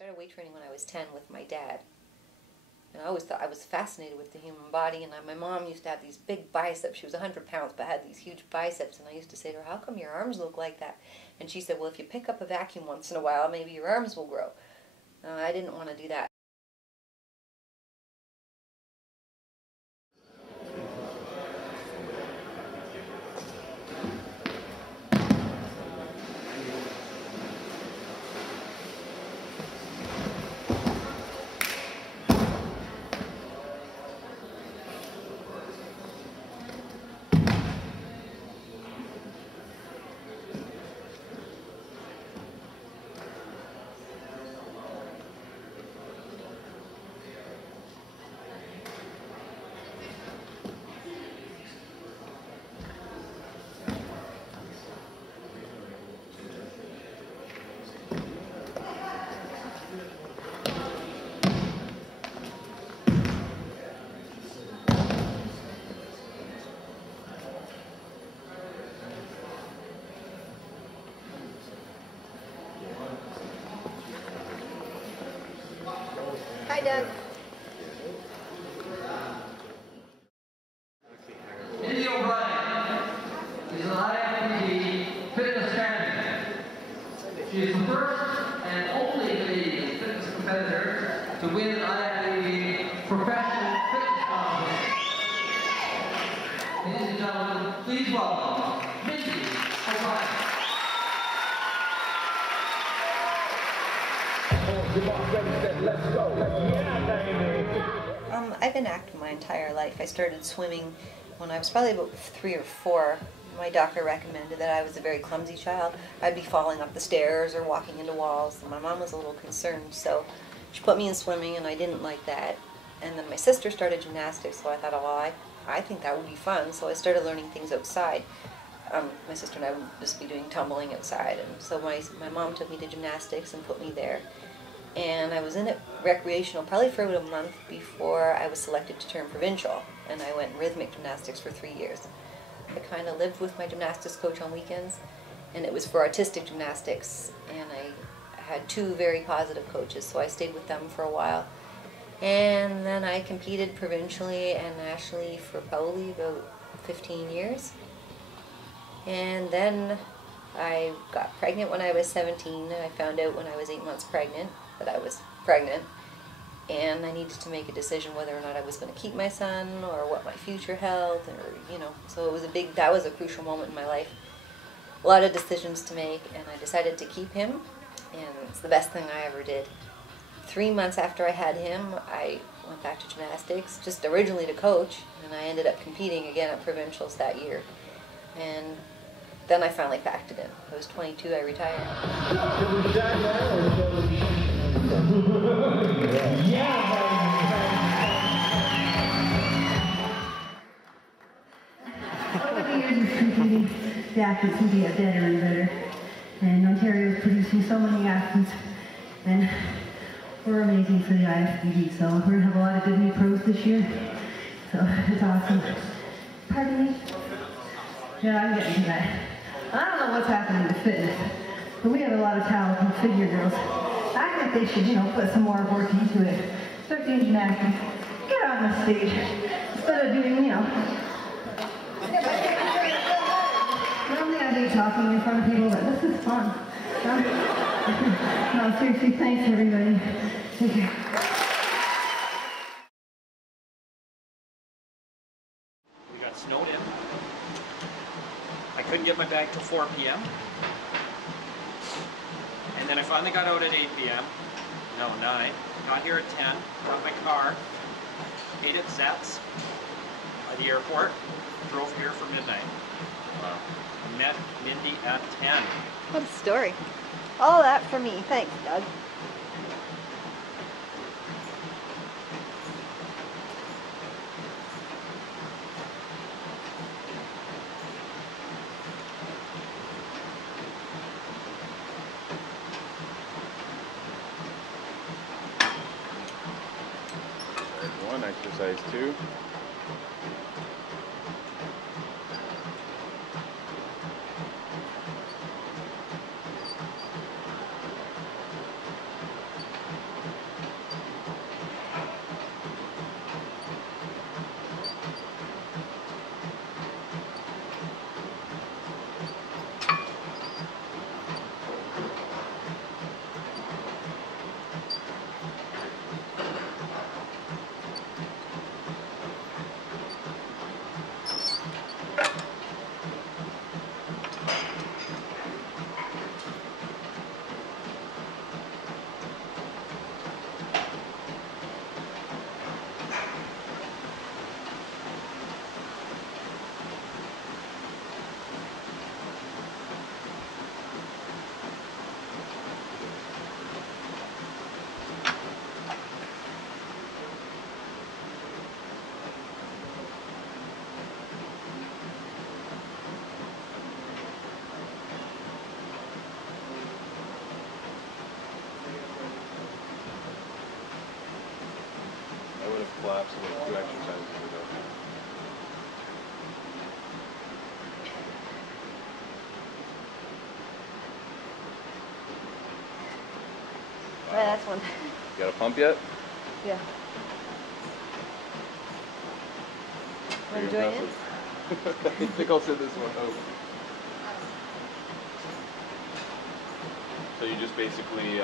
started weight training when I was 10 with my dad. And I always thought I was fascinated with the human body. And my mom used to have these big biceps. She was 100 pounds, but had these huge biceps. And I used to say to her, "How come your arms look like that?" And she said, "Well, if you pick up a vacuum once in a while, maybe your arms will grow." I didn't want to do that. Hi, Doug. Mindi O'Brien is an IFBB fitness champion. She is the first and only Canadian fitness competitor to win an IFBB professional fitness competition. Ladies and gentlemen, please welcome Mindi O'Brien. Let's go. Yeah, baby. I've been active my entire life. I started swimming when I was probably about 3 or 4. My doctor recommended that I was a very clumsy child. I'd be falling up the stairs or walking into walls. And my mom was a little concerned, so she put me in swimming, and I didn't like that. And then my sister started gymnastics, so I thought, oh, well, I think that would be fun. So I started learning things outside. My sister and I would just be doing tumbling outside. And so my mom took me to gymnastics and put me there. And I was in it recreational probably for about a month before I was selected to turn provincial, and I went rhythmic gymnastics for 3 years. I kind of lived with my gymnastics coach on weekends, and it was for artistic gymnastics, and I had 2 very positive coaches, so I stayed with them for a while. And then I competed provincially and nationally for probably about 15 years. And then I got pregnant when I was 17, and I found out when I was 8 months pregnant that I was pregnant, and I needed to make a decision whether or not I was going to keep my son or what my future held, or so it was that was a crucial moment in my life. A lot of decisions to make, and I decided to keep him, and it's the best thing I ever did. 3 months after I had him, I went back to gymnastics, just originally to coach, and I ended up competing again at provincials that year. And then I finally packed it in. I was 22, I retired. Over the years of competing, the athletes can get better and better. And Ontario is producing so many athletes, and we're amazing for the IFBB. So we're going to have a lot of good new pros this year. So it's awesome. Pardon me? Yeah, I'm getting to that. I don't know what's happening to fitness, but we have a lot of talented figure girls. I think they should, put some more work into it. Start doing gymnastics. Get on the stage instead of doing, I don't think I hate talking in front of people, but this is fun. No, seriously, thanks everybody. Take care. We got snowed in. I couldn't get my bag till 4 p.m. And then I finally got out at 8 p.m. No, 9. Got here at 10. Got my car. Ate at Sets by the airport. Drove here for midnight. Met Mindi at 10. What a story. All that for me. Thanks, Doug. Exercise 2. absolutely. 2 exercises a day. Well, that's one. You got a pump yet? Yeah. Pretty Want to join in? impressive. I think I'll sit this one out. So you just basically,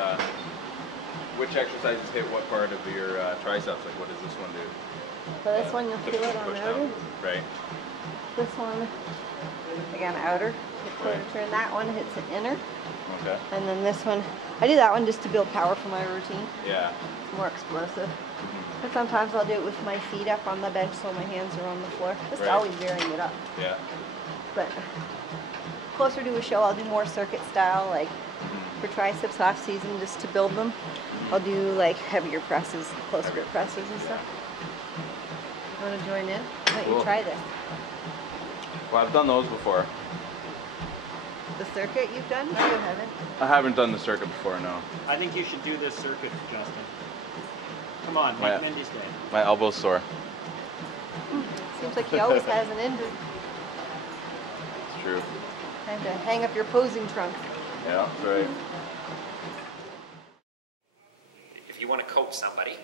which exercises hit what part of your triceps? Like what does this one do? So this one you'll feel it on Push outer. down. Right. This one, again, outer. Quarter turn. That one hits an inner. Okay. And then this one, I do that one just to build power for my routine. Yeah. It's more explosive. But sometimes I'll do it with my feet up on the bench so my hands are on the floor. Just Right. always varying it up. Yeah. But closer to a show, I'll do more circuit style, like for triceps off season, just to build them. I'll do like heavier presses, close grip presses and stuff. You want to join in? Why don't you Cool. try this? Well, I've done those before. The circuit you've done? No, you haven't. I haven't done the circuit before, no. I think you should do this circuit, Justin. Come on, My- make Mindy's day. My elbow's sore. Seems like he always has an injury. It's true. Time to hang up your posing trunk. Yeah, that's right. If you want to coach somebody,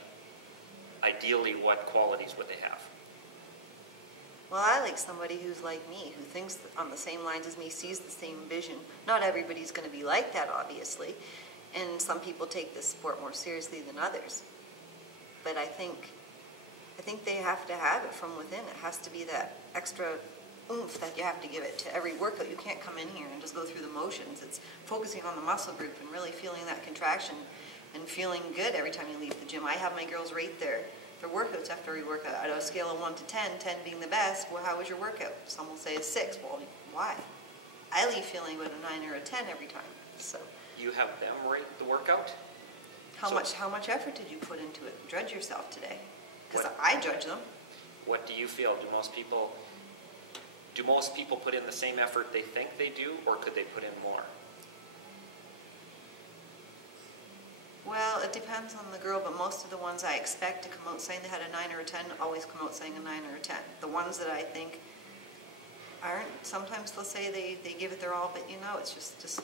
ideally what qualities would they have? Well, I like somebody who's like me, who thinks on the same lines as me, sees the same vision. Not everybody's going to be like that, obviously, and some people take this sport more seriously than others. But I think they have to have it from within. It has to be that extra oomph that you have to give it to every workout. You can't come in here and just go through the motions. It's focusing on the muscle group and really feeling that contraction and feeling good every time you leave the gym. I have my girls rate their workouts after every workout out of a scale of 1 to 10, 10 being the best. Well, how was your workout? Some will say a 6. Well, why? I leave feeling about a 9 or a 10 every time. So You have them rate the workout? how So- much effort did you put into it? Judge yourself today, because What? I judge them. What do you feel? Do most people put in the same effort they think they do, or could they put in more? Well, it depends on the girl, but most of the ones I expect to come out saying they had a 9 or a 10 always come out saying a 9 or a 10. The ones that I think aren't, sometimes they'll say they give it their all, but you know, it's just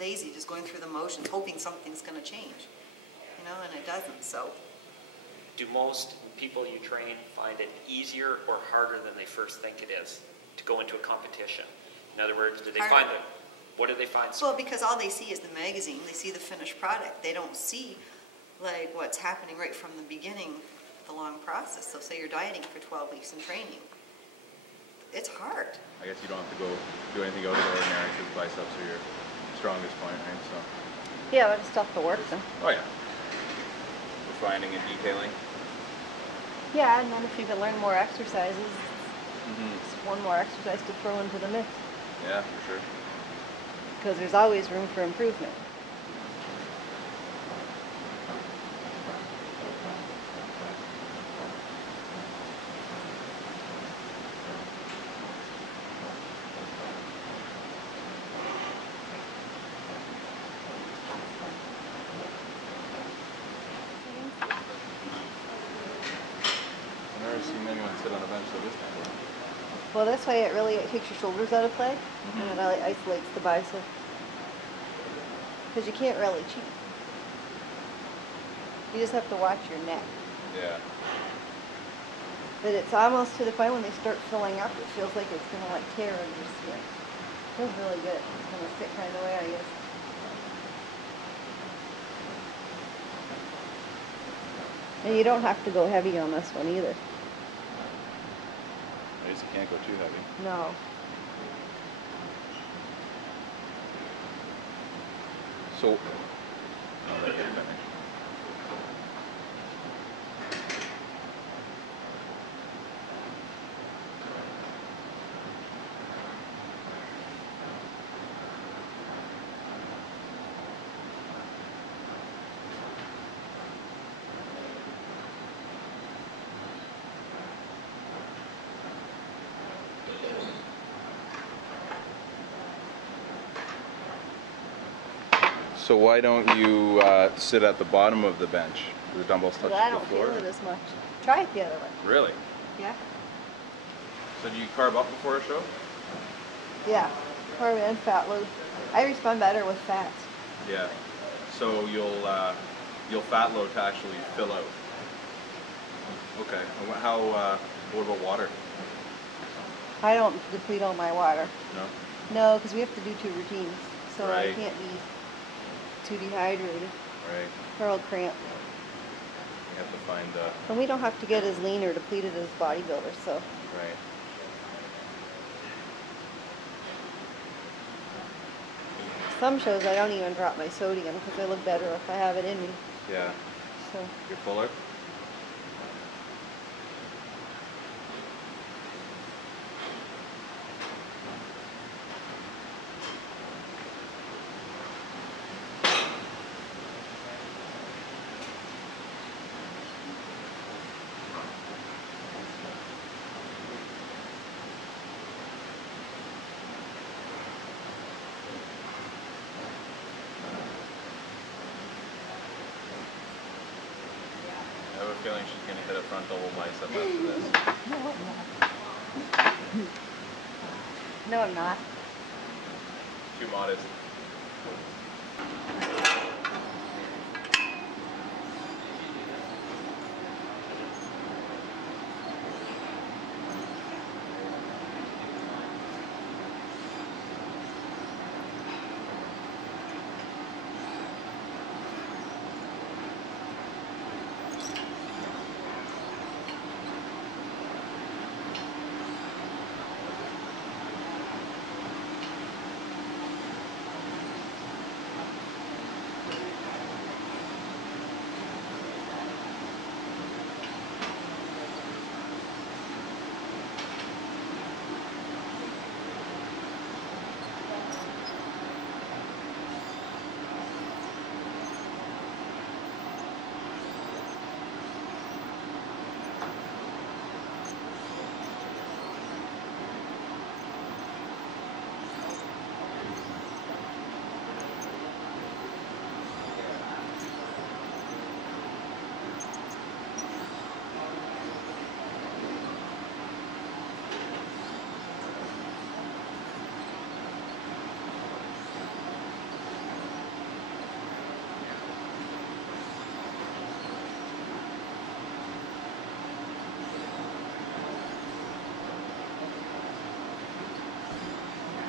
lazy, just going through the motions, hoping something's going to change, you know, and it doesn't. So Do most people you train find it easier or harder than they first think it is to go into a competition? In other words, do they Harder. find it? What do they find? well, because all they see is the magazine, they see the finished product. They don't see like what's happening right from the beginning, the long process. So say you're dieting for 12 weeks in training. It's hard. I guess you don't have to go do anything out of the ordinary because biceps are your strongest point, right? So. Yeah, but it's tough to work them. Oh yeah. Refining and detailing. Yeah, and then if you can learn more exercises, Mm-hmm. it's one more exercise to throw into the mix. Yeah, for sure. Because there's always room for improvement. I've never seen anyone sit on a bench like this time. Well, this way it takes your shoulders out of play, and it isolates the bicep. Because you can't really cheat. You just have to watch your neck. Yeah. But it's almost to the point when they start filling up, it feels like it's going to like tear into your skin. It feels really good. It's going to fit kind of the way I guess. And you don't have to go heavy on this one either. I guess you can't go too heavy. No. So, I'll let you finish. So why don't you sit at the bottom of the bench Do the dumbbells touch But I the don't floor? feel it as much. Try it the other way. Really? Yeah. So do you carb up before a show? Yeah. Carb and fat load. I respond better with fats. Yeah. So you'll fat load to actually fill out. Okay. And what about water? I don't deplete all my water. No? No, because we have to do 2 routines. So I Right. can't be too dehydrated Right. or I'll cramp. You have to find And we don't have to get as lean or depleted as bodybuilders, so. right. Some shows I don't even drop my sodium because I look better if I have it in me. Yeah. So. You're fuller? I have a feeling she's going to hit a front double bicep after this. No, I'm not. Too modest.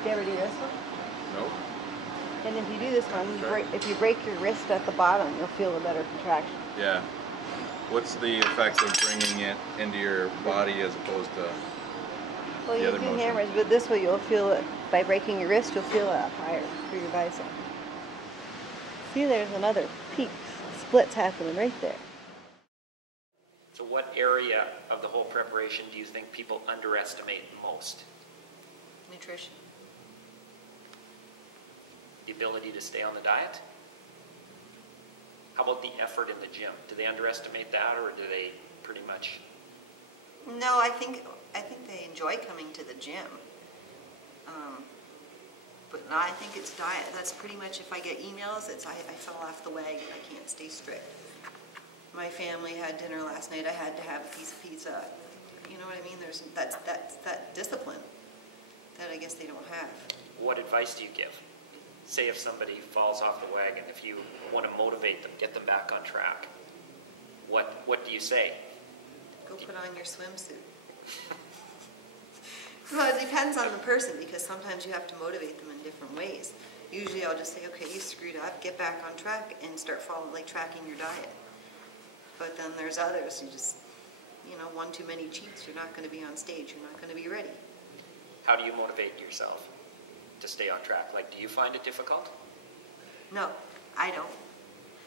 Do you ever do this one? Nope. And if you do this one, Sure. if you break your wrist at the bottom, you'll feel a better contraction. Yeah. What's the effect of bringing it into your body as opposed to Well, the you other do motion? hammers, but this way you'll feel it. By breaking your wrist, you'll feel it up higher through your bicep. See, there's another peak. Splits happening right there. So what area of the whole preparation do you think people underestimate most? Nutrition. The ability to stay on the diet? How about the effort in the gym? Do they underestimate that, or do they pretty much? No, I think they enjoy coming to the gym. But no, I think it's diet. That's pretty much, if I get emails, it's I fell off the wagon. I can't stay strict. My family had dinner last night. I had to have a piece of pizza. You know what I mean? There's that discipline that I guess they don't have. What advice do you give? Say if somebody falls off the wagon, if you want to motivate them, get them back on track, what do you say? Go put on your swimsuit. Well, it depends on the person, because sometimes you have to motivate them in different ways. Usually I'll just say, okay, you screwed up, get back on track and start tracking your diet. But then there's others who just, one too many cheats, you're not going to be on stage, you're not going to be ready. How do you motivate yourself to stay on track? Like, do you find it difficult? No, I don't.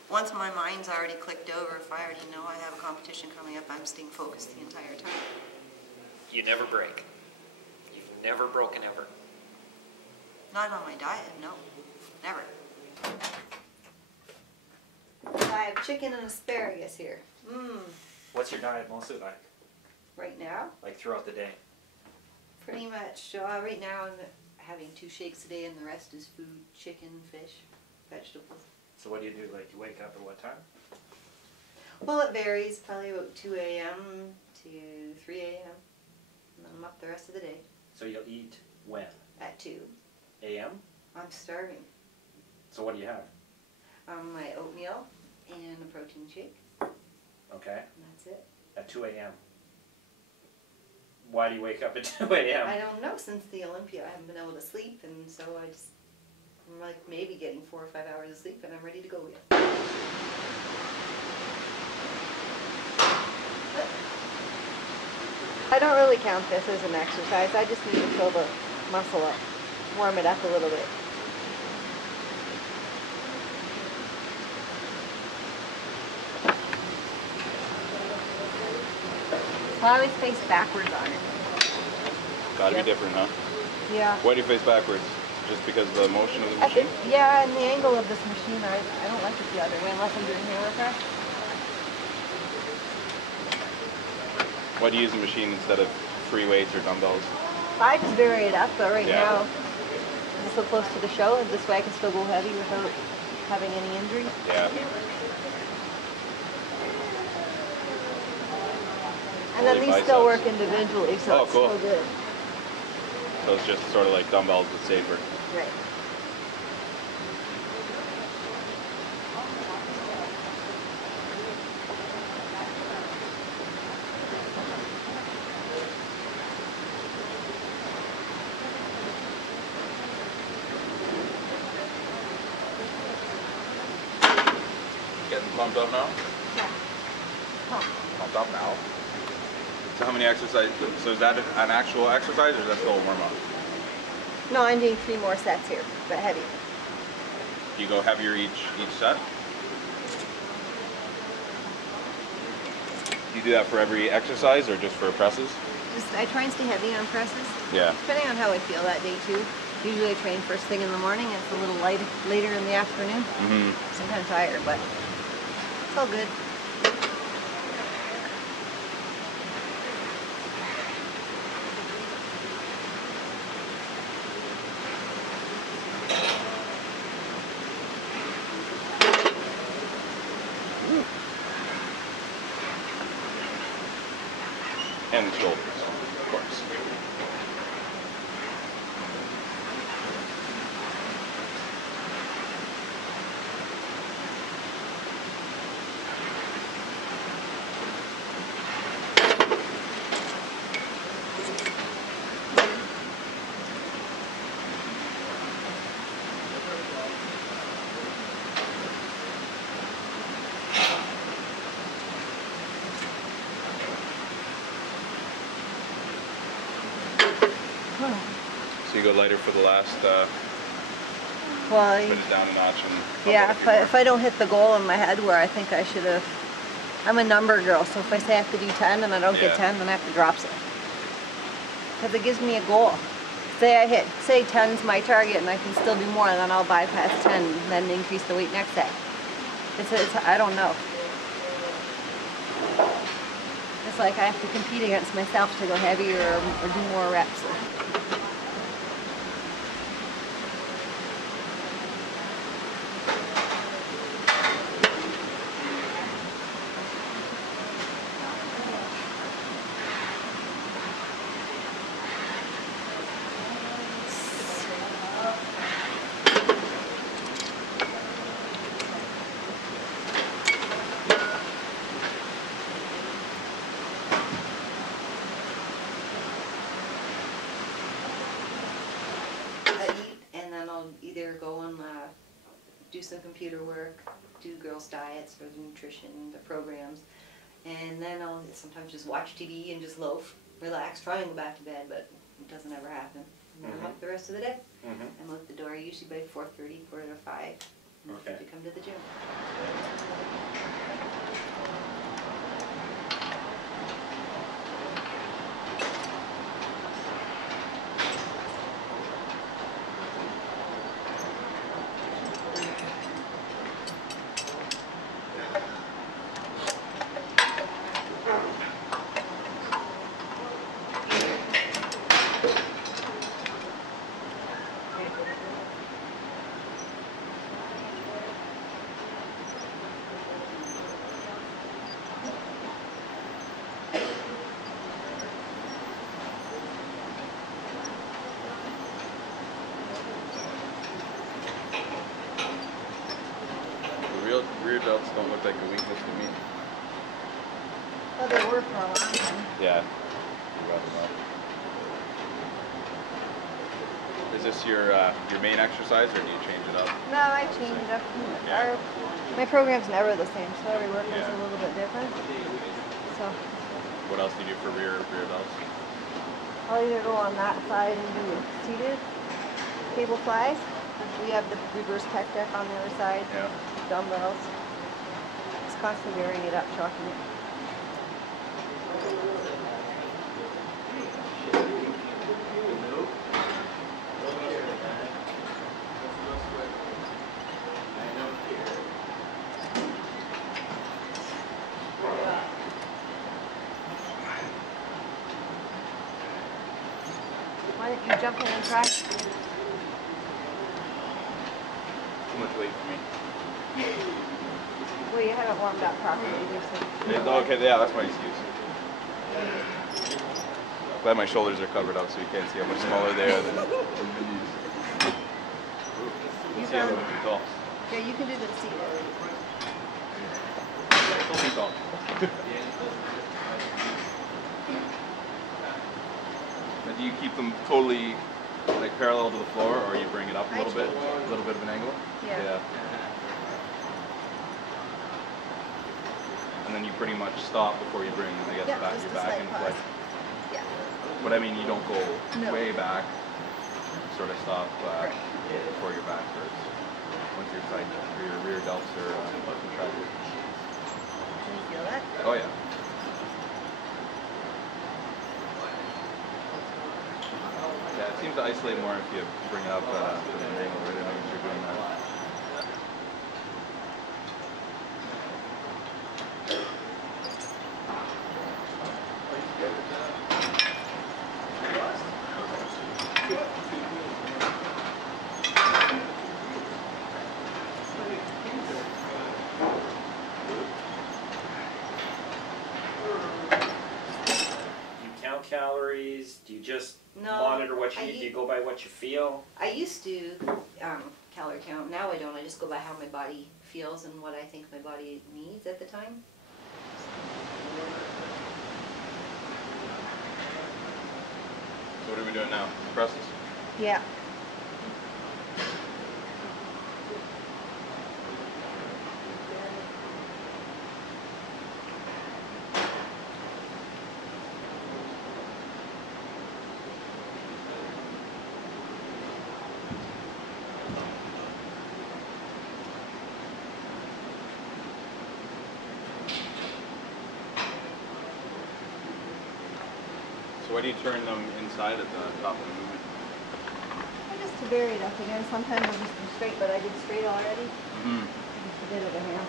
Once my mind's already clicked over, if I already know I have a competition coming up, I'm staying focused the entire time. You never break. You've never broken ever. Not on my diet, no. Never. I have chicken and asparagus here. What's your diet mostly like? Right now? Like throughout the day? Pretty much. Right now I'm having 2 shakes a day and the rest is food, chicken, fish, vegetables. So what do? Like, you wake up at what time? Well, it varies, probably about 2 a.m. to 3 a.m. And then I'm up the rest of the day. So you'll eat when? At 2 a.m.? I'm starving. So what do you have? My oatmeal and a protein shake. Okay. And that's it. At 2 a.m. Why do you wake up at 2 a.m.? I don't know. Since the Olympia, I haven't been able to sleep, and so I'm like maybe getting 4 or 5 hours of sleep, and I'm ready to go again. I don't really count this as an exercise. I just need to fill the muscle up, warm it up a little bit. I always face backwards on it. Gotta be different, huh? Yeah. Why do you face backwards? Just because of the motion of the machine? Yeah, and the angle of this machine, I don't like it the other way unless I'm doing hammer press. Why do you use the machine instead of free weights or dumbbells? I just vary it up, but right Yeah. now, I'm so close to the show, and this way I can still go heavy without having any injuries. Yeah. And then Holy these still biceps. work individually, so Oh, it's cool. still good. So it's just sort of like dumbbells but safer. Right. Getting pumped up now? Yeah. Huh. Pumped up now. So how many exercises? So is that an actual exercise or is that still a warm up? No, I'm doing 3 more sets here, but heavy. Do you go heavier each set? Do you do that for every exercise or just for presses? I try and stay heavy on presses, Yeah. depending on how I feel that day too. Usually I train first thing in the morning, and it's a little later in the afternoon. Mm-hmm. Sometimes tired, but it's all good. And the shoulders, of course. So you go lighter for the last, Well, put it down a notch and... yeah, if I don't hit the goal in my head where I think I should have, I'm a number girl, so if I say I have to do 10 and I don't get 10, then I have to drop some. Because it gives me a goal. Say 10's my target and I can still do more, and then I'll bypass 10 and then increase the weight next set. I don't know. It's like I have to compete against myself to go heavier or do more reps. Either go and do some computer work, do girls' diets for the nutrition, the programs, and then I'll sometimes just watch TV and just loaf, relax, try and go back to bed, but it doesn't ever happen. And then I'm up the rest of the day. I'm out the door usually by 4:30, 4:45, to come to the gym. worked for a long time. Yeah. You'd rather not. Is this your main exercise, or do you change it up? No, I change it up. My program's never the same, so every workout's Yeah. a little bit different. So What else do you do for rear delts? I'll either go on that side and do seated cable flies. We have the reverse pec deck on the other side. Yeah. Dumbbells. Just constantly varying it up, chalking it. Why don't you jump in and try? Too much weight for me. Well, you haven't warmed up properly either, so. Okay, yeah, that's my excuse. Glad my shoulders are covered up so you can't see how much smaller they are than Mindy's. You See, I'm a little too tall. Yeah, you can do the seated. Still too tall. Now, do you keep them totally like parallel to the floor, or you bring it up a little bit? A little bit of an angle? Yeah. And then you pretty much stop before you bring, I guess, Yeah, back just your a back slight into pause. play. Yeah. But I mean, you don't go No. way back. Sort of stop Right. before your back hurts. Once your side or your rear delts are contracted. Can you feel that? Oh yeah. Yeah, it seems to isolate more if you bring it up at an angle. Right? I know you're doing that. Calories? Do you just No, monitor what you I eat? Do you go by what you feel? I used to calorie count. Now I don't. I just go by how my body feels and what I think my body needs at the time. So what are we doing now? Presses? Yeah. So why do you turn them inside at the top of the movement? Just to vary it up again. Sometimes I'll just do straight, but I did straight already. Mm-hmm. Just a bit of a hand.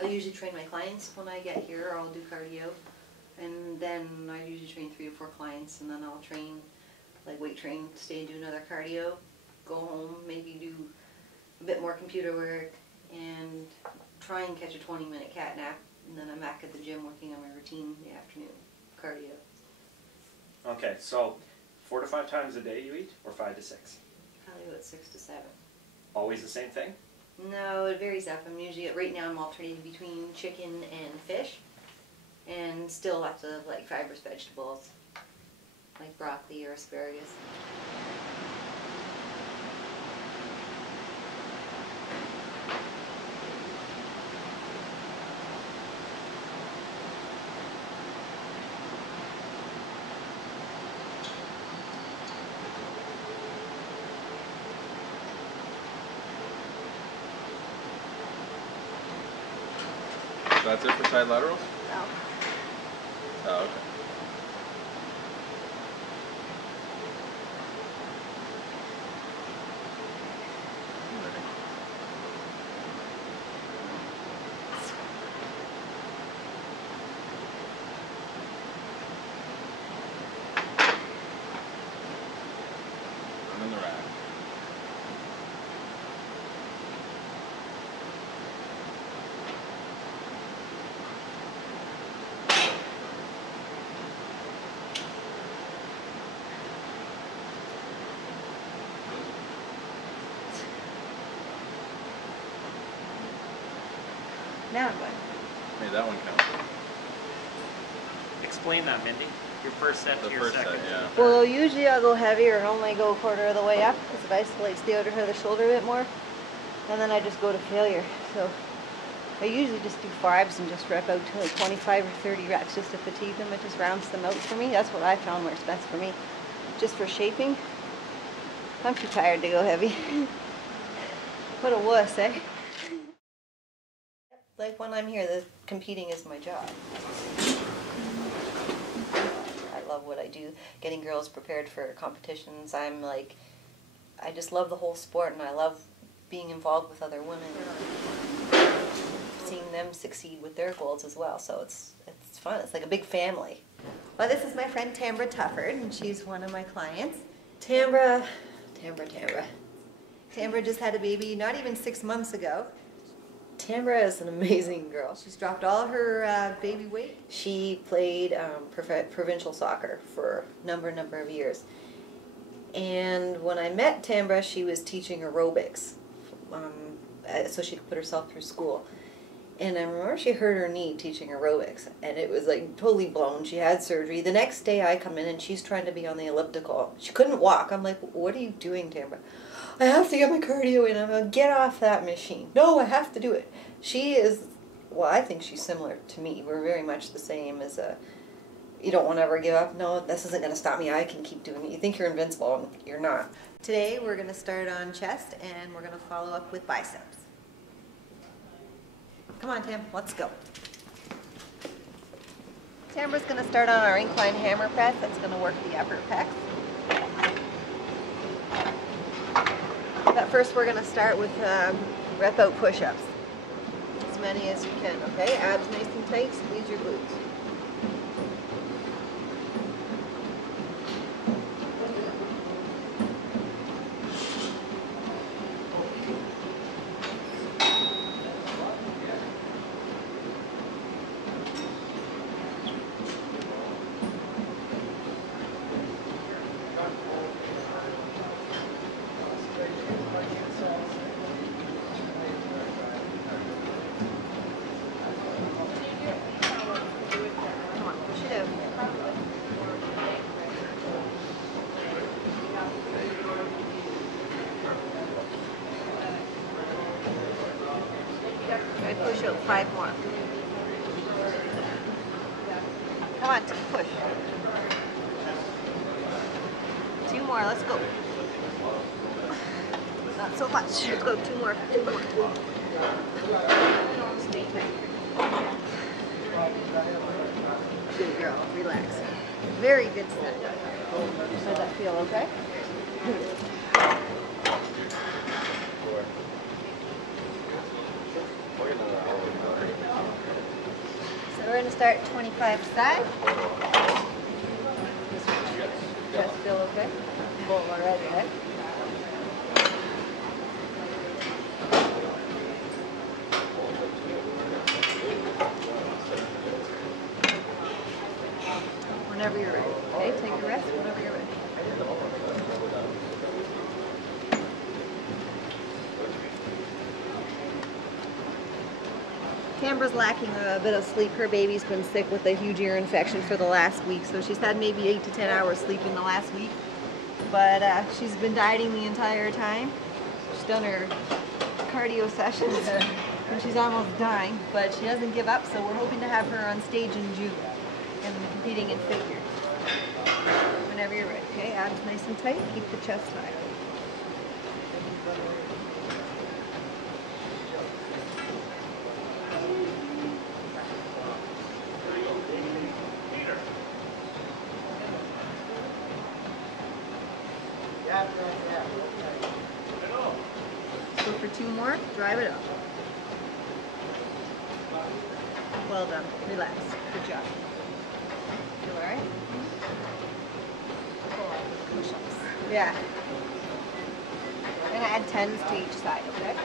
I usually train my clients when I get here. I'll do cardio, and then I usually train 3 to 4 clients, and then I'll train, like weight train, stay and do another cardio, go home, maybe do a bit more computer work, and try and catch a 20-minute cat nap, and then I'm back at the gym working on my routine in the afternoon, cardio. Okay, so 4 to 5 times a day you eat, or 5 to 6? Probably about 6 to 7. Always the same thing? No, it varies up. I'm usually, right now I'm alternating between chicken and fish, and still lots of like fibrous vegetables, like broccoli or asparagus. That's it for side laterals? No. Oh, okay. I'm in the rack. Now I'm good. Made that one count. Explain that, Mindy. Your first set The to your first second. set, yeah. Well, usually I'll go heavier and only go a quarter of the way up because it isolates the outer head of the shoulder a bit more. And then I just go to failure. So I usually just do 5s and just rep out to like 25 or 30 reps just to fatigue them. It just rounds them out for me. That's what I found works best for me. Just for shaping, I'm too tired to go heavy. What a wuss, eh? Like when I'm here, the competing is my job. I love what I do, getting girls prepared for competitions. I just love the whole sport, and I love being involved with other women, seeing them succeed with their goals as well. So it's fun. It's like a big family. Well, this is my friend Tambra Tufford, and she's one of my clients. Tambra just had a baby not even 6 months ago. Tambra is an amazing girl. She's dropped all her baby weight. She played provincial soccer for a number of years. And when I met Tambra, she was teaching aerobics so she could put herself through school. And I remember she hurt her knee teaching aerobics, and it was like totally blown. She had surgery. The next day I come in and she's trying to be on the elliptical. She couldn't walk. I'm like, what are you doing, Tambra? I have to get my cardio in. I'm going to get off that machine. No, I have to do it. She is, well, I think she's similar to me. We're very much the same as you don't want to ever give up. No, this isn't going to stop me. I can keep doing it. You think you're invincible, and you're not. Today we're going to start on chest, and we're going to follow up with biceps. Come on, Tam, let's go. Tambra's going to start on our incline hammer press. That's going to work the upper pecs. But first we're going to start with rep out push-ups. As many as you can, okay? Abs nice and tight, squeeze your glutes. Push out 5 more. Come on, push. 2 more, let's go. Not so much. Let's go, 2 more, 2 more. Stay tight. Good girl, relax. Very good set. Does that feel okay? So we're going to start 25 side. Chest feel okay? Full already, right? Whenever you're ready. Okay, take a rest whenever you're ready. Tambra's lacking a bit of sleep. Her baby's been sick with a huge ear infection for the last week, so she's had maybe 8 to 10 hours sleep in the last week. But she's been dieting the entire time. She's done her cardio sessions, and she's almost dying, but she doesn't give up, so we're hoping to have her on stage in June and competing in figure. Whenever you're ready, okay? Abs nice and tight, keep the chest high. Go for 2 more, drive it up. Well done, relax, good job. Feel alright? Push-ups. Yeah. And add 10s to each side, okay?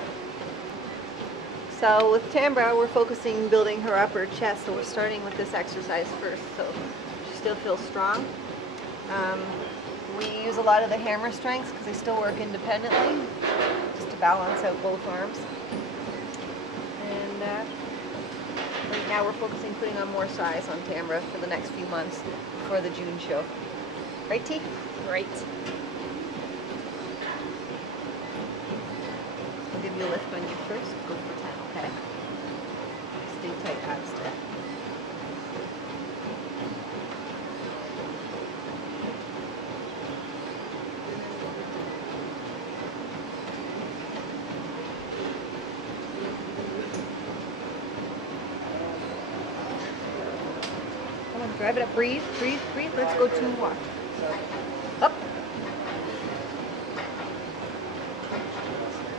So with Tambra, we're focusing building her upper chest, so we're starting with this exercise first, so she still feels strong. We use a lot of the hammer strengths because they still work independently, just to balance out both arms. And Right now we're focusing putting on more size on Tamara for the next few months before the June show. Right, T? Right. I'll give you a lift on you first. Go for 10, okay? Stay tight, abs tight. Come on, drive it up. Breathe, breathe, breathe. Let's go 2 more. Up.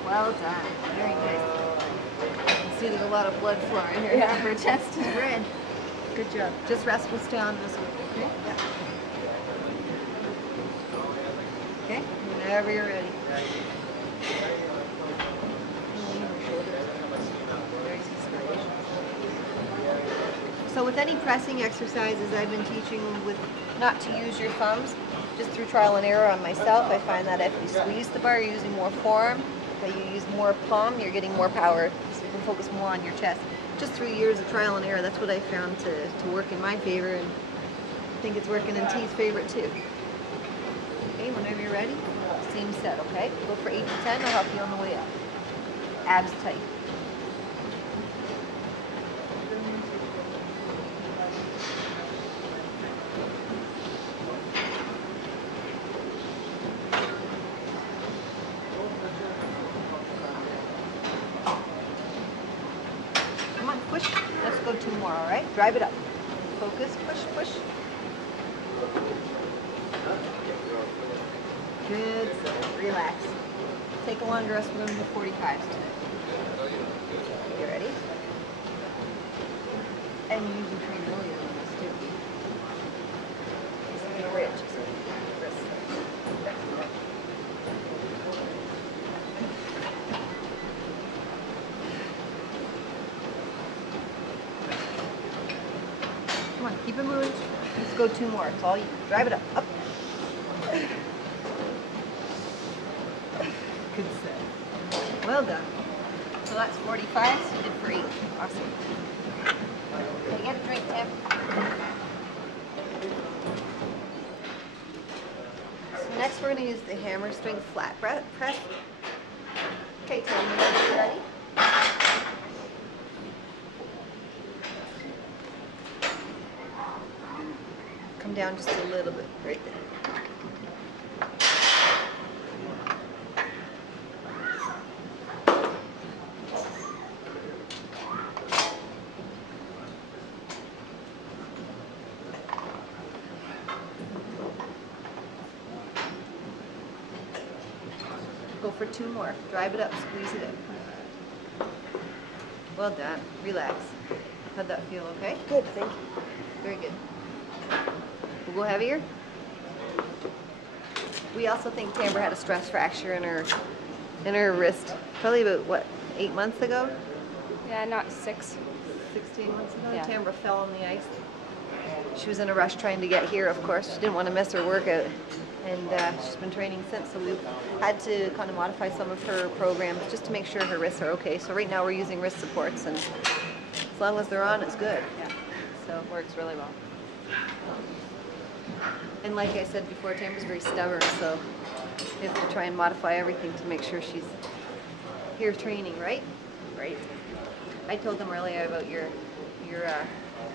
Well done. Very good. You can see there's a lot of blood flowing here. Yeah. Her chest is red. Good job. Just rest. We'll stay on this one, okay? Yeah. Okay? Whenever you're ready. So with any pressing exercises, I've been teaching with not to use your thumbs, just through trial and error on myself. I find that if you squeeze the bar, you're using more forearm. If you use more palm, you're getting more power, so you can focus more on your chest. Just through years of trial and error, that's what I found to work in my favor, and I think it's working in T's favor too. Okay, whenever you're ready, same set, okay? Go for 8 to 10, I'll help you on the way up. Abs tight. Come on, push. Let's go 2 more, all right? Drive it up. Focus, push, push. Good. Relax. Take a longer rest. We're going to do 45s today. You ready? And you usually train earlier than this too. It's a bit rich. Come on, keep it moving. Let's go 2 more. It's all you. Drive it up. Up. Good set. Well done. So that's 45, so you did for 8. Awesome. Okay, get a drink, Tim. So next we're going to use the hammer strength flat press. Okay, Tim, whenever you're ready. Come down just a little bit, right there. Go for 2 more. Drive it up, squeeze it in. Well done. Relax. How'd that feel, okay? Good, thank you. Very good. We'll go heavier. We also think Tamara had a stress fracture in her wrist. Probably about, what, 8 months ago? Yeah, not 6. 16 months ago? Yeah. Tamara fell on the ice. She was in a rush trying to get here, of course. She didn't want to miss her workout. And she's been training since, so we've had to kind of modify some of her programs just to make sure her wrists are okay. So right now we're using wrist supports, and as long as they're on, it's good. Yeah. So It works really well. And like I said before, Tamara's very stubborn, so we have to try and modify everything to make sure she's here training, right? Right. I told them earlier about your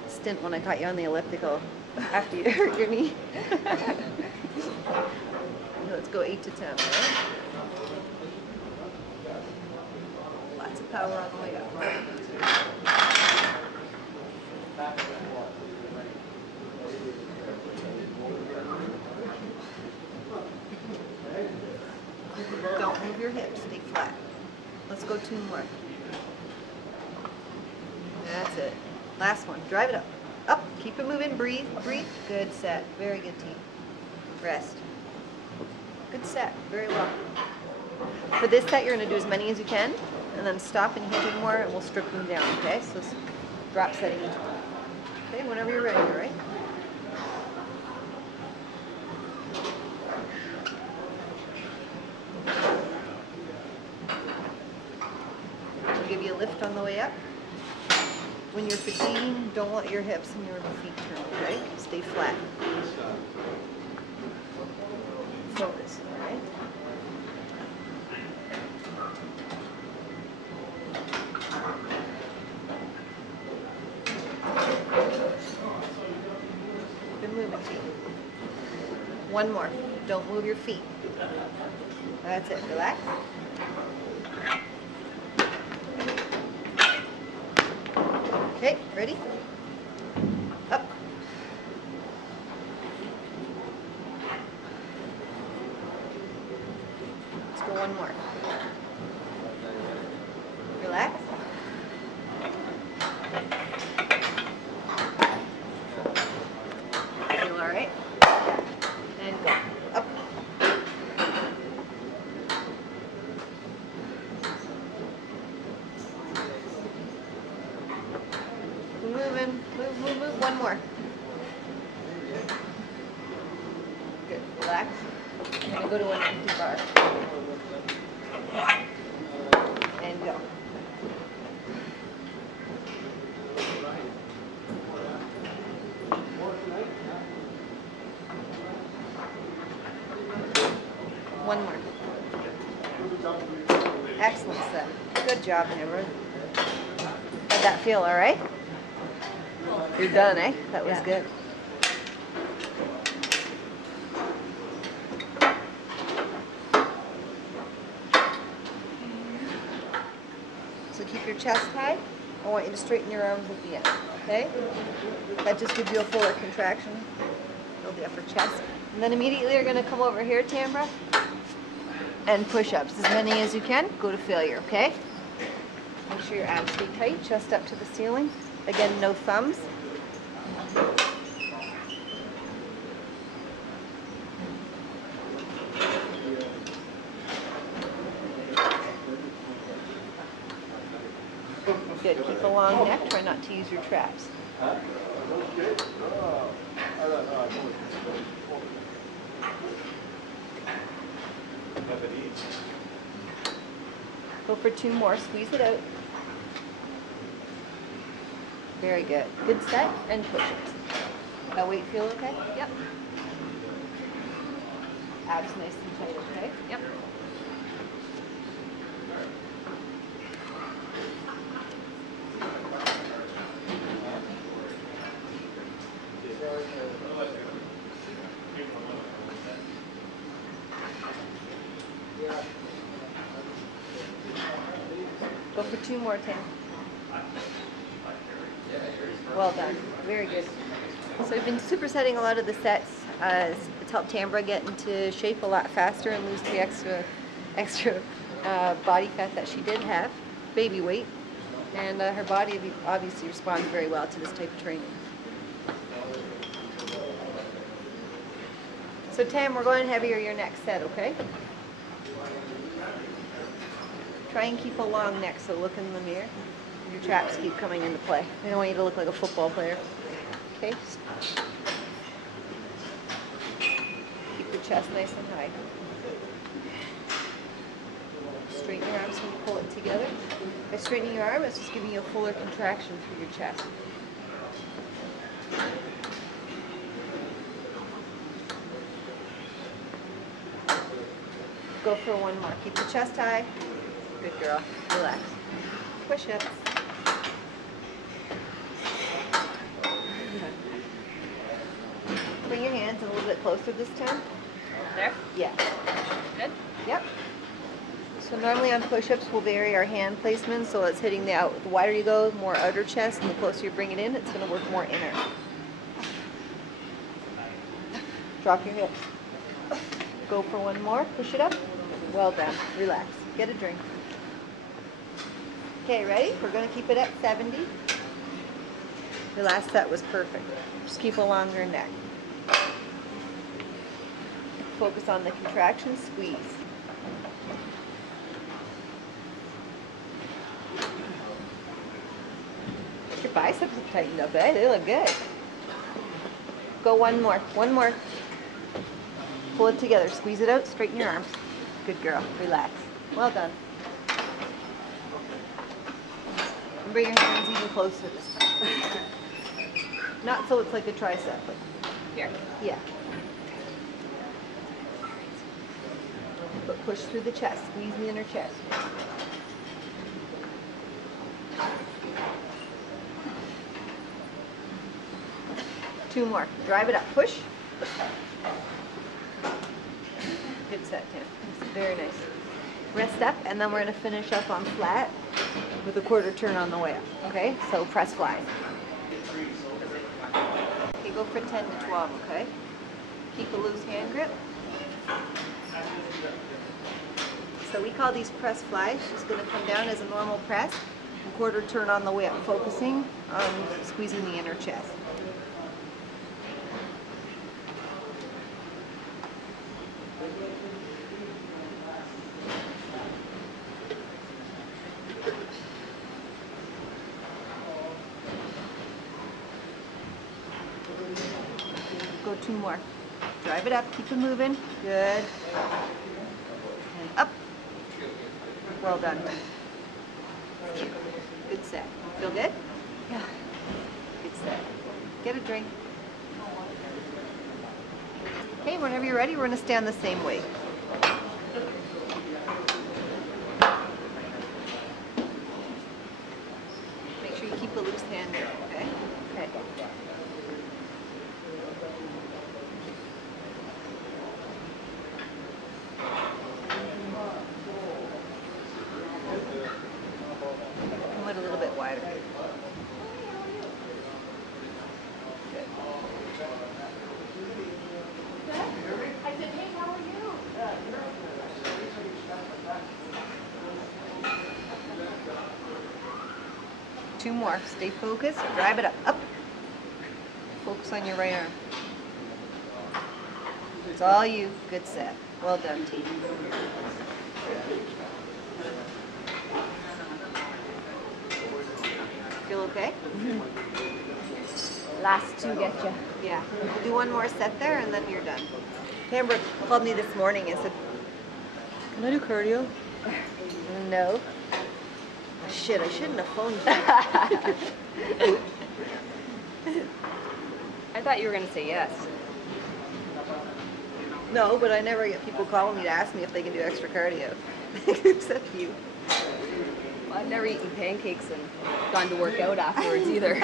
stint when I caught you on the elliptical after you hurt your knee. Let's go 8 to 10, all right? Lots of power on the way up. Don't move your hips, stay flat. Let's go 2 more. That's it. Last one. Drive it up. Up. Keep it moving. Breathe. Breathe. Good set. Very good, team. Rest. Good set. Very well. For this set, you're going to do as many as you can, and then stop and you can do more, and we'll strip them down, okay? So drop setting each one. Okay, whenever you're ready, all right? We'll give you a lift on the way up. When you're fatiguing, don't let your hips and your feet turn, okay? Stay flat. Focus, all right? Keep moving, feet. One more. Don't move your feet. That's it. Relax. Okay, ready? Up. Let's go one more. Relax. Feel all right? And go. Up. Moving. Move. One more. Good. Relax. I'm going to go to an empty bar. And go. One more. Excellent set. Good job, Amber. How'd that feel, all right? You're done, eh? That was good. So keep your chest high. I want you to straighten your arms at the end, okay? That just gives you a fuller contraction. Build the upper chest. And then immediately you're going to come over here, Tambra, and push-ups. As many as you can. Go to failure, okay? Make sure your abs stay tight, chest up to the ceiling. Again, no thumbs. Good. Keep a long neck. Try not to use your traps. Go for 2 more. Squeeze it out. Very good. Good set and push-ups. That weight feel okay? Yep. Abs nice and tight, okay? Yep. Go for 2 more, Tam. Well done. Very good. So we've been supersetting a lot of the sets. It's helped Tambra get into shape a lot faster and lose the extra body fat that she did have, baby weight. And her body obviously responds very well to this type of training. So Tam, we're going heavier your next set, okay? Try and keep a long neck, so look in the mirror. Your traps keep coming into play. I don't want you to look like a football player. Okay? Keep your chest nice and high. Straighten your arms when you pull it together. By straightening your arm, it's just giving you a fuller contraction through your chest. Go for 1 more. Keep the chest high. Good girl. Relax. Push-ups. Bring your hands a little bit closer this time. There? Yeah. Good? Yep. So normally on push-ups we'll vary our hand placement so it's hitting the out. The wider you go, the more outer chest, and the closer you bring it in, it's going to work more inner. Drop your hips. Go for 1 more. Push it up. Well done. Relax. Get a drink. Okay, ready? We're going to keep it at 70. Your last set was perfect. Just keep a longer neck. Focus on the contraction. Squeeze. Your biceps have tightened up, eh? They look good. Go 1 more. 1 more. Pull it together. Squeeze it out. Straighten your arms. Good girl. Relax. Well done. bring your hands even closer this time. Not so it's like a tricep, but Here. yeah. But push through the chest, squeeze the inner chest. Two more. Drive it up. Push. Good set, Tim. Very nice. Rest up, and then we're going to finish up on flat with a quarter turn on the way up. Okay? So press fly. Okay, go for 10 to 12, okay? Keep a loose hand grip. So we call these press flies. She's going to come down as a normal press and quarter turn on the way up, focusing on squeezing the inner chest. Go two more. Drive it up, keep it moving. Good. And up. Well done. Good set. Feel good? Yeah. Good set. Get a drink. Okay, whenever you're ready, we're going to stand the same way. Make sure you keep a loose hand there, okay? Okay. Come out a little bit wider. Two more. Stay focused. Drive it up. Up. Focus on your right arm. It's all you. Good set. Well done, team. Feel okay? Last two get you. Yeah. We'll do one more set there and then you're done. Amber called me this morning and said, "Can I do cardio?" No. Oh, shit, I shouldn't have phoned you. I thought you were going to say yes. No, but I never get people calling me to ask me if they can do extra cardio. Except you. Well, I've never eaten pancakes and gone to work out afterwards either.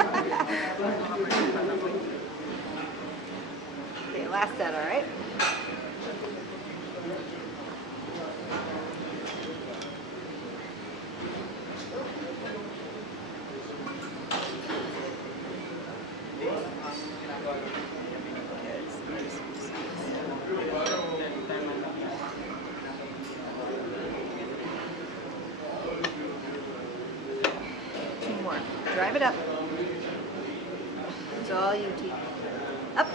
Okay, last set, all right? Two more. Drive it up. It's all you, T. Up.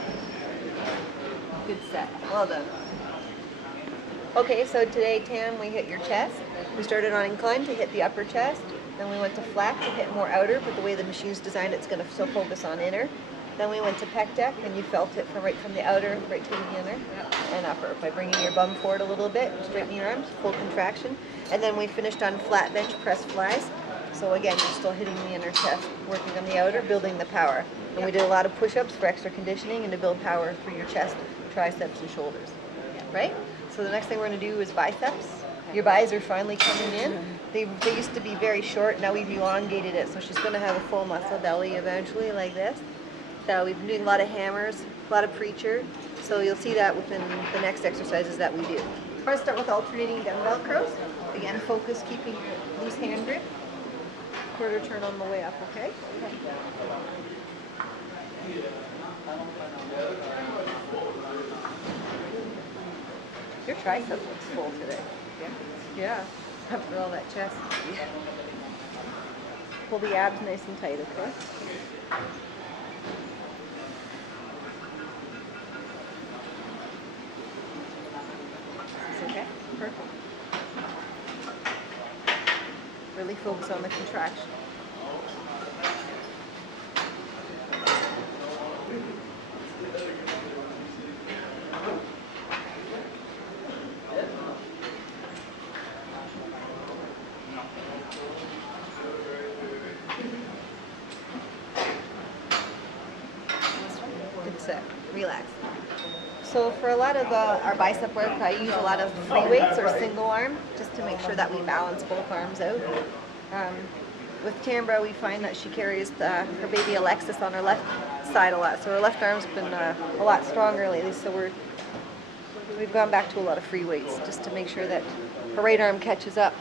Good set. Well done. Okay, so today, Tam, we hit your chest. We started on incline to hit the upper chest. Then we went to flat to hit more outer, but the way the machine's designed, it's going to still focus on inner. Then we went to pec deck, and you felt it from right from the outer right to the inner and upper by bringing your bum forward a little bit, straighten your arms, full contraction. And then we finished on flat bench press flies. So again, you're still hitting the inner chest, working on the outer, building the power. And we did a lot of push-ups for extra conditioning and to build power through your chest, triceps, and shoulders. Right? So the next thing we're going to do is biceps. Your bis are finally coming in. They used to be very short, now we've elongated it. So she's going to have a full muscle belly eventually, like this. So we've been doing a lot of hammers, a lot of preacher. So you'll see that within the next exercises that we do. We're going to start with alternating dumbbell curls. Again, focus, keeping your loose hand grip. Quarter turn on the way up, okay? Your tricep looks full today. Yeah? Yeah. After all that chest. Yeah. Pull the abs nice and tight, okay? It's okay? Perfect. Really focus on the contraction. set, relax. So for a lot of our bicep work, I use a lot of free weights or single arm, just to make sure that we balance both arms out. With Canberra, we find that she carries her baby Alexis on her left side a lot, so her left arm's been a lot stronger lately, so we've gone back to a lot of free weights, just to make sure that her right arm catches up.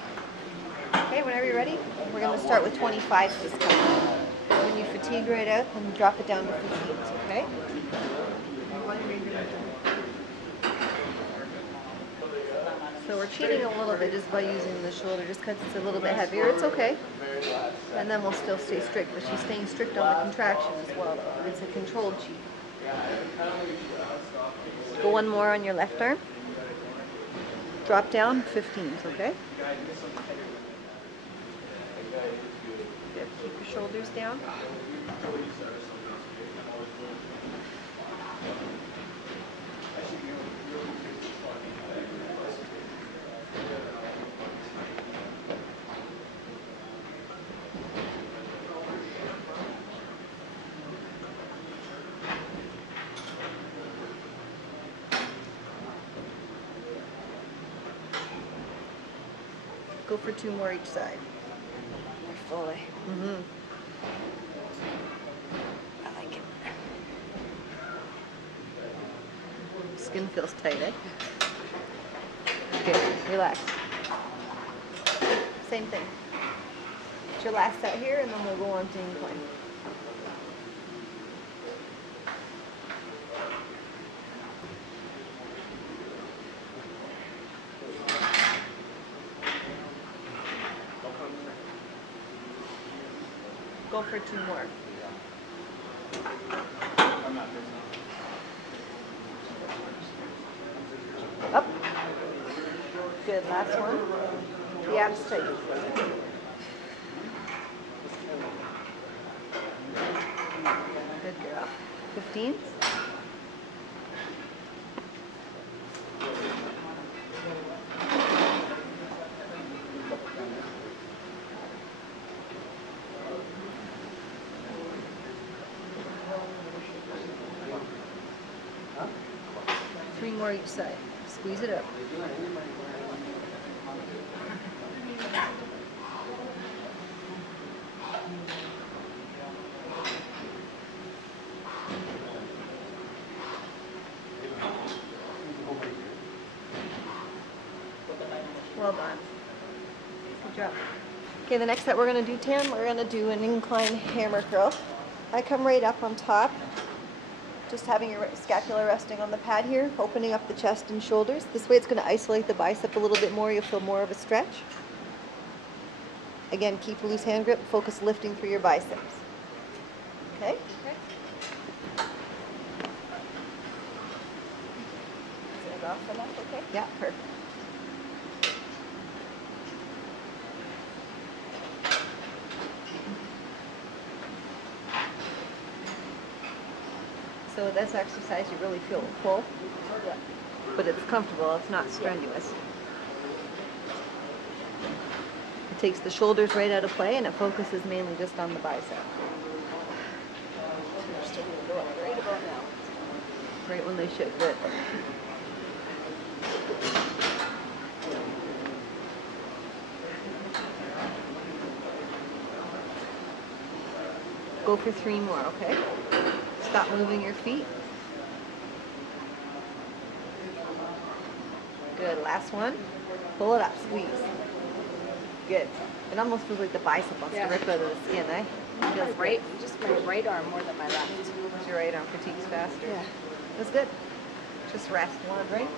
Okay, whenever you're ready, we're going to start with 25 this time. When you fatigue right out, then drop it down to 15, okay? So we're cheating a little bit just by using the shoulder, just because it's a little bit heavier. It's okay. And then we'll still stay strict, but she's staying strict on the contraction as well, though. It's a controlled cheat. Go one more on your left arm. Drop down 15s, okay? Good. Keep your shoulders down. Go for 2 more each side. Fully. I like it. Skin feels tight, eh? Good. Relax. Same thing. It's your last set here, and then we'll go on to incline. Go for 2 more. Up. Good, last one. The abs tight. Good girl. 15. Three more each side. Squeeze it up. Well done. Good job. Okay, the next set we're going to do, Tam, we're going to do an incline hammer curl. I come right up on top, just having your scapula resting on the pad here, opening up the chest and shoulders. This way it's going to isolate the bicep a little bit more. You'll feel more of a stretch. Again, keep a loose hand grip. Focus lifting through your biceps. Okay? Okay. Is it off enough? Okay. Yeah, perfect. So with this exercise, you really feel a pull, but it's comfortable, it's not strenuous. It takes the shoulders right out of play, and it focuses mainly just on the bicep. Right about now. Right when they should, good. Go for 3 more, okay? Stop moving your feet. Good, last one. Pull it up, squeeze. Good. It almost feels like the bicep wants to rip out of the skin, eh? Feels great. Just my right arm more than my left. Your right arm fatigues faster. Yeah. That's good. Just rest. Want a drink?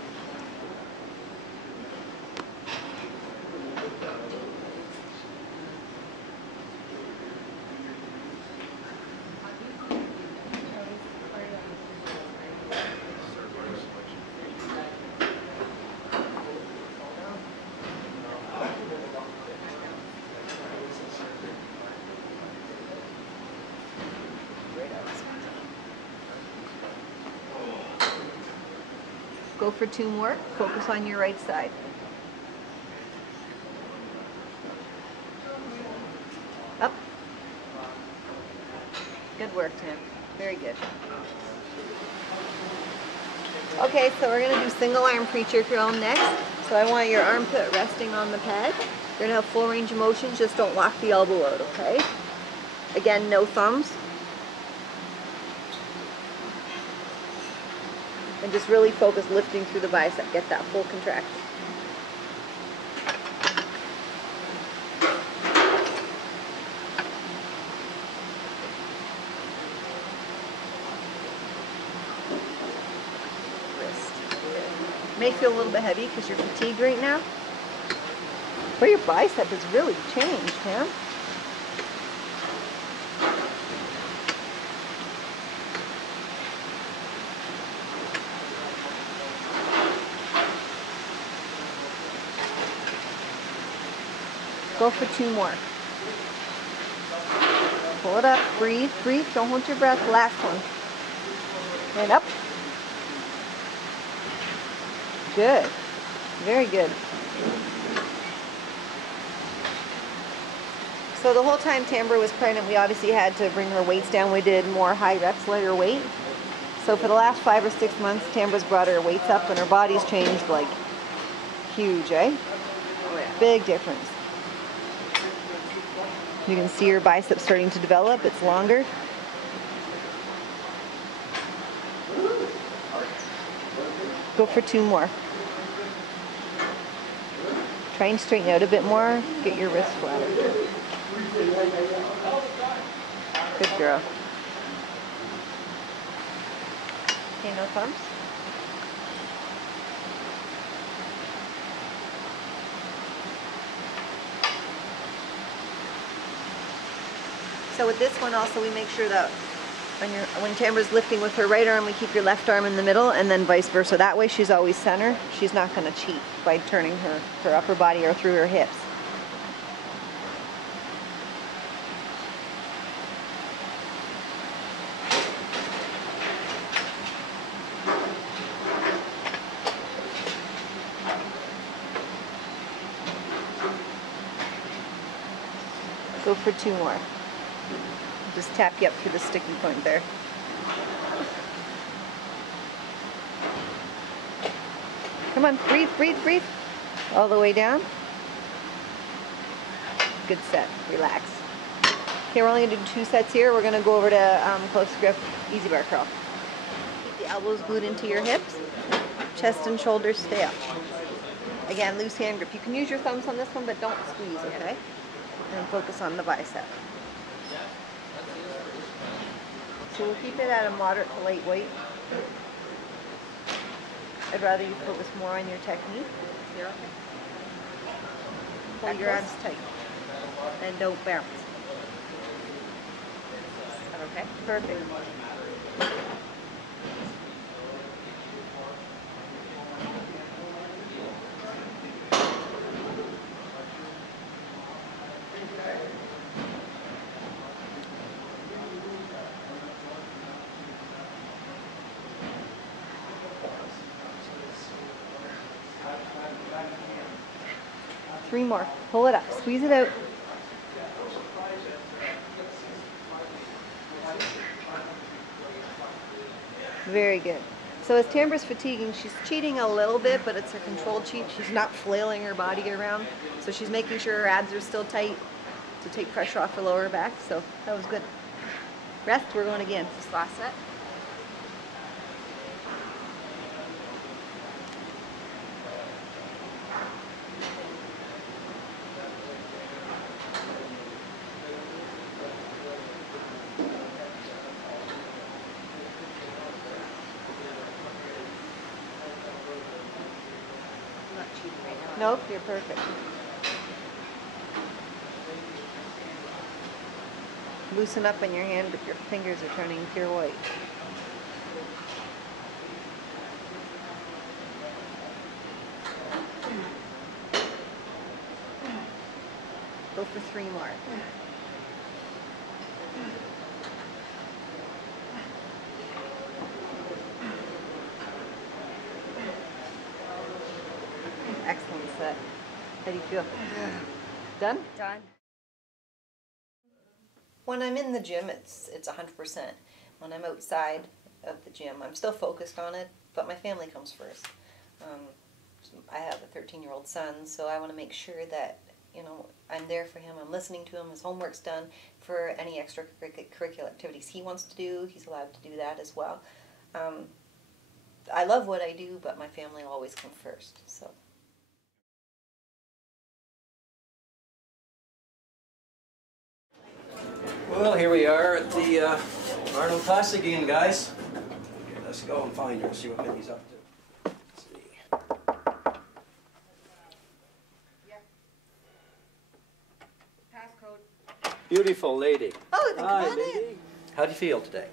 Go for 2 more. Focus on your right side. Up. Good work, Tim. Very good. Okay, so we're gonna do single arm preacher curl next. So I want your armpit resting on the pad. You're gonna have full range of motion, just don't lock the elbow out, okay? Again, no thumbs. And just really focus lifting through the bicep, get that full contraction. May feel a little bit heavy because you're fatigued right now. But your bicep has really changed, huh? Go for 2 more. Pull it up, breathe, breathe, don't hold your breath. Last one. And up. Good. Very good. So the whole time Tambra was pregnant, we obviously had to bring her weights down. We did more high reps, lighter weight. So for the last 5 or 6 months, Tambra's brought her weights up and her body's changed like huge, eh? Oh, yeah. Big difference. You can see her bicep starting to develop. It's longer. Go for 2 more. Try and straighten out a bit more. Get your wrist flatter. Good girl. Okay, no thumbs. So with this one also, we make sure that when Tambra's lifting with her right arm, we keep your left arm in the middle, and then vice versa. That way she's always center. She's not going to cheat by turning her upper body or through her hips. Go for 2 more. Just tap you up through the sticky point there. Come on, breathe, breathe, breathe. All the way down. Good set, relax. Okay, we're only gonna do 2 sets here. We're gonna go over to close grip, easy bar curl. Keep the elbows glued into your hips. Chest and shoulders stay up. Again, loose hand grip. You can use your thumbs on this one, but don't squeeze, okay? And focus on the bicep. So we'll keep it at a moderate to light weight. I'd rather you focus more on your technique. Here. Pull your abs tight. And don't bounce. Is that okay? Perfect. 3 more. Pull it up. Squeeze it out. Very good. So as Tambra's fatiguing, she's cheating a little bit, but it's a controlled cheat. She's not flailing her body around. So she's making sure her abs are still tight to take pressure off her lower back. So that was good. Rest, we're going again. Just last set. Nope, you're perfect. Loosen up in your hand, but your fingers are turning pure white. Go for 3 more. Excellent set. How do you feel? Done? Done. When I'm in the gym, it's 100%. When I'm outside of the gym, I'm still focused on it, but my family comes first. I have a 13-year-old son, so I want to make sure that, you know, I'm there for him, I'm listening to him, his homework's done. For any extracurricular activities he wants to do, he's allowed to do that as well. I love what I do, but my family always come first, so. Well, here we are at the Arnold Classic again, guys. Okay, let's go and find her and see what Mindy's up to. Let's see. Passcode. Beautiful lady. Oh, then Hi, come on Mindy. in. How do you feel today?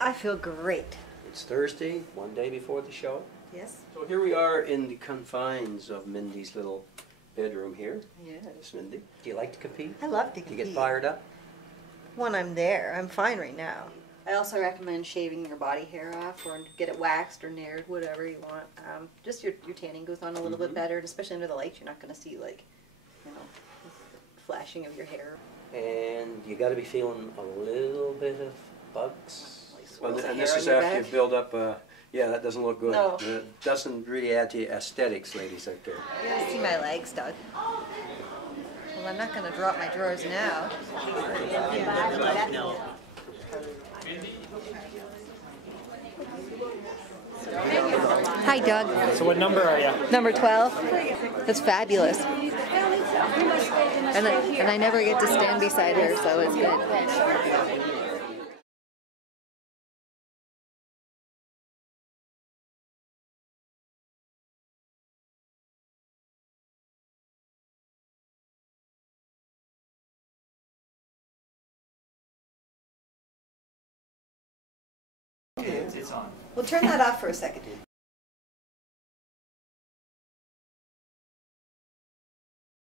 I feel great. It's Thursday, one day before the show. Yes? So here we are in the confines of Mindy's little bedroom here. Yes. Miss Mindy, do you like to compete? I love to Do compete. you get fired up? When I'm there, I'm fine right now. I also recommend shaving your body hair off or get it waxed or nared, whatever you want. Just your tanning goes on a little bit better, and especially under the lights, you're not going to see, like, you know, flashing of your hair. And you got to be feeling a little bit of bugs. Like Well, swirls of and hair this on is your after back. you build up, yeah, that doesn't look good. No. It doesn't really add to aesthetics, ladies out there. You gotta see my legs, Doug. Well, I'm not going to drop my drawers now. Hi, Doug. So what number are you? Number 12. That's fabulous. And I never get to stand beside her, so it's good. It's on. We'll turn that off for a second.